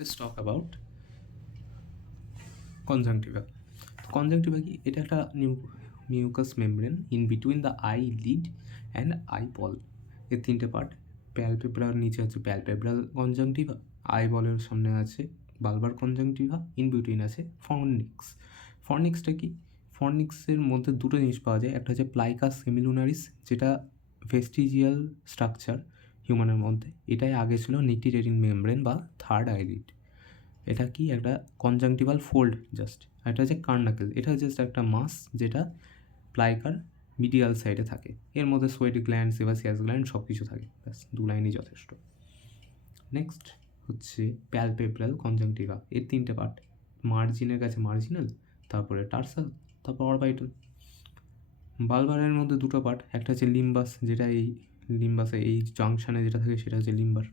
Let's talk about conjunctiva. Conjunctiva কি? এটা একটা mucous membrane in between the eyelid and eyeball. এর তিনটে পার্ট। প্যালপেব্রার নিচে আছে প্যালপেব্রাল কনজাংটিভা, আই বলের সামনে আছে বালবার কনজাংটিভা, ইন বিটুইন আছে ফর্নিক্স। ফর্নিক্সটা কি? ফর্নিক্সের মধ্যে দুটো জিনিস পাওয়া যায়, একটা হচ্ছে প্লাইকাস সেমিলুনারিস, যেটা ভেস্টিজিয়াল স্ট্রাকচার হিউম্যানের মধ্যে। এটাই আগে ছিল নিকটিরেটিং মেমব্রেন বা থার্ড আইলিড। এটা কি? একটা কনজাংটিভাল ফোল্ড জাস্ট। এটা হচ্ছে কার্নাকেল, এটা জাস্ট একটা মাস যেটা প্লাইকার মিডিয়াল সাইডে থাকে। এর মধ্যে সোয়েট গ্ল্যান্ড, সেবাসিয়াস গ্ল্যান্ড সব কিছু থাকে। ব্যাস, দু লাইনই যথেষ্ট। নেক্সট হচ্ছে প্যালপেব্রাল কনজাংটিভা। এর তিনটে পার্ট। মার্জিনের কাছে মার্জিনাল, তারপরে টার্সাল, তারপর অরবাইটাল। বালবারের মধ্যে দুটো পার্ট, একটা হচ্ছে লিম্বাস, যেটা এই লিম্বাসে এই জাংশনে যেটা থাকে সেটা হচ্ছে লিম্বার।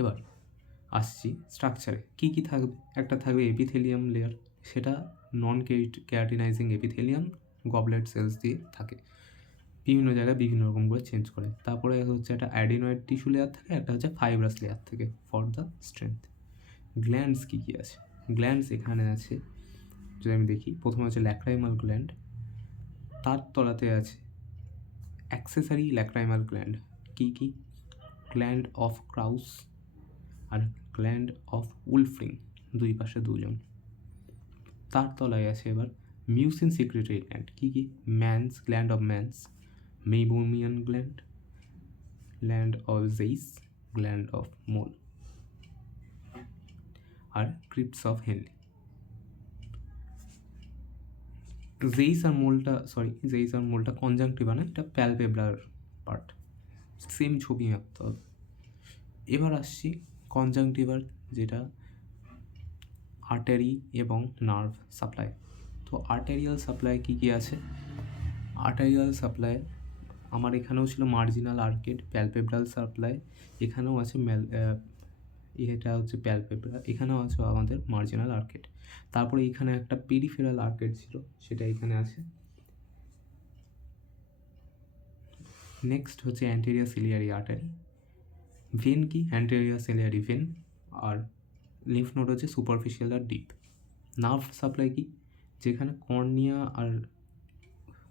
এবার আসছি স্ট্রাকচারে কী কী থাকবে। একটা থাকবে এপিথেলিয়াম লেয়ার, সেটা নন ক্যারাটিনাইজিং এপিথেলিয়াম গবলেট সেলস দিয়ে থাকে, বিভিন্ন জায়গায় বিভিন্ন রকম করে চেঞ্জ করে। তারপরে হচ্ছে একটা অ্যাডিনয়েড টিস্যু লেয়ার থাকে, একটা হচ্ছে ফাইব্রাস লেয়ার থেকে ফর দ্য স্ট্রেংথ। গ্ল্যান্ডস কী কী আছে? গ্ল্যান্ডস এখানে আছে, যদি আমি দেখি, প্রথমে আছে ল্যাক্রাইমাল গ্ল্যান্ড, তার তলাতে আছে অ্যাক্সেসারি ল্যাক্রাইমাল গ্ল্যান্ড। কী কী? গ্ল্যান্ড অফ ক্রাউস আর গ্ল্যান্ড অফ উলফ্রিং, দুই পাশে দুজন। তার তলায় আছে এবার মিউসিন সিক্রেটরি গ্ল্যান্ড। কী কী? Manz, gland of Manz, Meibomian gland, gland of Zeis, gland of Moll, আর ক্রিপ্টস অফ হেনলি। জেইস আর মোলটা কনজাংটিভা না, এটা প্যালপেব্রার পার্ট। সেম ছবি আঁকতে হবে। এবার আসছি কনজাংটিভার, যেটা আর্টারি এবং নার্ভ সাপ্লাই। তো আর্টেরিয়াল সাপ্লাই কী কী আছে? আর্টেরিয়াল সাপ্লাই আমার এখানেও ছিল মার্জিনাল আর্কেড, প্যালপেব্রাল সাপ্লাই, এখানেও আছে এটা হচ্ছে প্যালপেব্রা, এখানেও আছে আমাদের মার্জিনাল আর্কেড। তারপরে এখানে একটা পেরিফেরাল আর্কেড ছিল, সেটা এখানে আছে। নেক্সট হচ্ছে অ্যান্টেরিয়ার সিলিয়ারি আর্টারি। ভেন কি? Anterior ciliary vein. আর লিম্ফ নোড হচ্ছে সুপারফিশিয়াল আর ডিপ। নার্ভ সাপ্লাই কি? যেখানে কর্নিয়া আর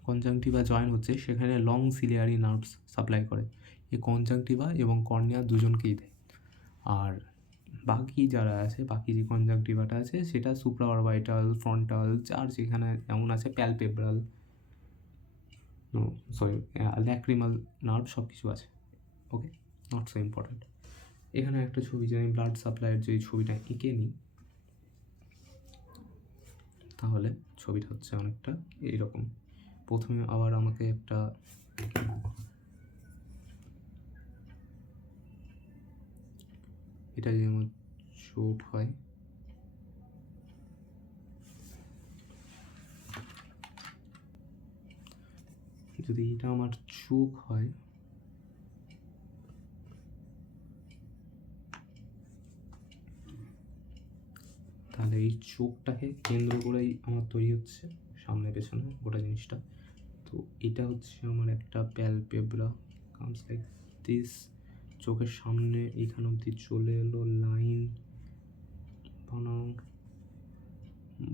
কনজাংটিভা জয়েন হচ্ছে সেখানে লং সিলিয়ারি নার্ভস সাপ্লাই করে। এই কনজাংটিভা এবং কর্নিয়া দুজনকেই দেয়। আর বাকি যারা আছে, বাকি যে কনজাংটিভাটা আছে সেটা সুপ্রা অরবাইটাল, ফ্রন্টাল, আর যেখানে যেমন আছে প্যালপেব্রাল, ল্যাক্রিমাল নার্ভ সব কিছু আছে। ওকে, নট সো ইম্পর্ট্যান্ট। এখানে একটা ছবি, যদি আমি ব্লাড সাপ্লাইয়ের যে ছবিটা এঁকে নিই, তাহলে ছবিটা হচ্ছে অনেকটা এইরকম। প্রথমে আবার আমাকে একটা এটা যদি আমার চোখ হয়, যদি এটা আমার চোখ হয়, তাহলে এই চোখটাকে কেন্দ্র করেই আমার তৈরি হচ্ছে সামনে পেছনে গোটা জিনিসটা। তো এটা হচ্ছে আমার একটা প্যালপেব্রা, কামস লাইক দিস। চোখের সামনে এইখান অবধি চলে এলো, লাইন বানাও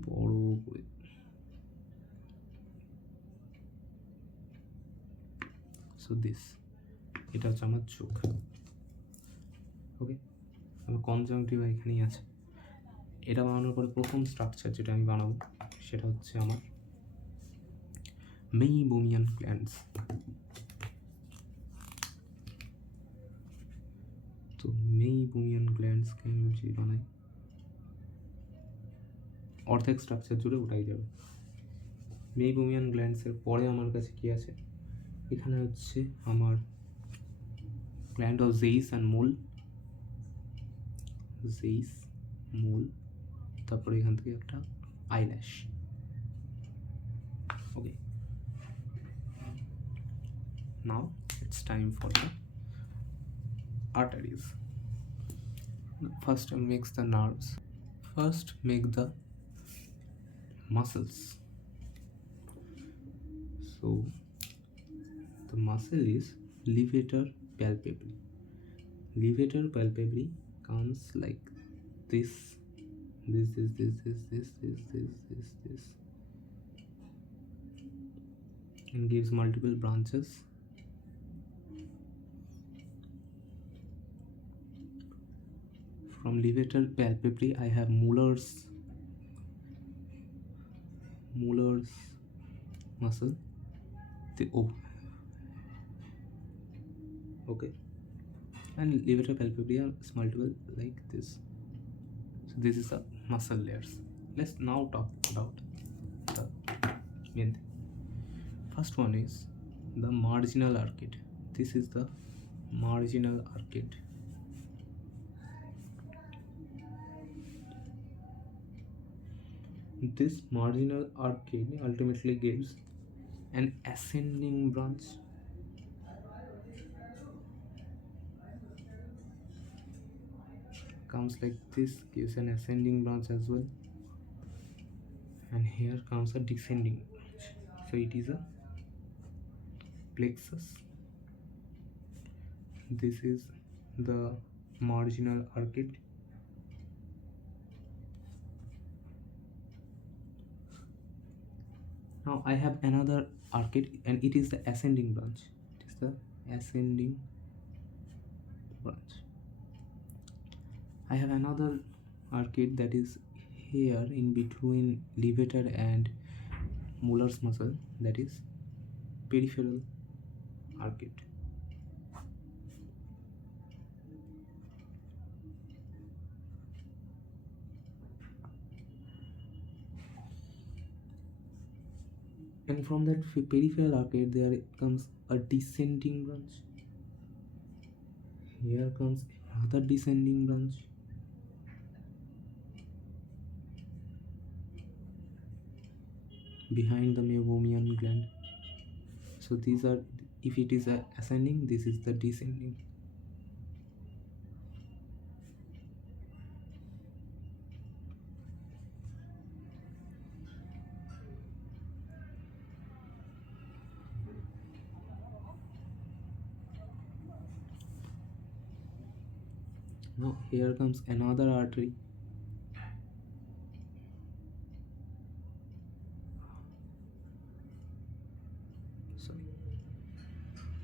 বড় করে। সো দিস, এটা হচ্ছে আমার চোখ। ওকে, আমার কনজাংটিভা এখানেই আছে। এটা বানানোর পরে প্রথম স্ট্রাকচার যেটা আমি বানাবো সেটা হচ্ছে আমার মেইবোমিয়ান গ্ল্যান্ডস। তো মেইবোমিয়ান গ্ল্যান্ডসকে আমি যদি বানাই, অর্ধেক স্ট্রাকচার জুড়ে ওটাই যাবে। মেইবোমিয়ান গ্ল্যান্ডসের পরে আমার কাছে কি আছে? এখানে হচ্ছে আমার গ্ল্যান্ড অফ জেইস অ্যান্ড মোল, জেইস, মোল, তারপরে এখান থেকে একটা eyelash. Okay, now it's time for the arteries. First makes the nerves. First make the muscles. So the muscle is levator palpebri. Levator palpebri comes like this, and gives multiple branches. From levator palpebrae I have Mueller's muscle. Oh, okay. And levator palpebrae is multiple like this. So this is the muscle layers. Let's now talk about the main thing. First one is the marginal arcade. This is the marginal arcade. This marginal arcade ultimately gives an ascending branch. Comes like this, gives an ascending branch as well, and here comes a descending branch. So it is a plexus. This is the marginal arcade. Now I have another arcade, and it is the ascending branch. It is the ascending branch. I have another arcade that is here in between levator and Mueller's muscle, that is peripheral arcade. And from that peripheral arcade there comes a descending branch. Here comes another descending branch. Behind the meibomian gland. So these are, if it is a ascending, this is the descending. Now here comes another artery. Sorry.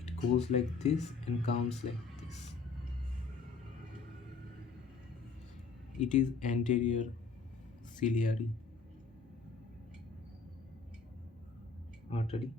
It goes like this and comes like this. It is anterior ciliary artery.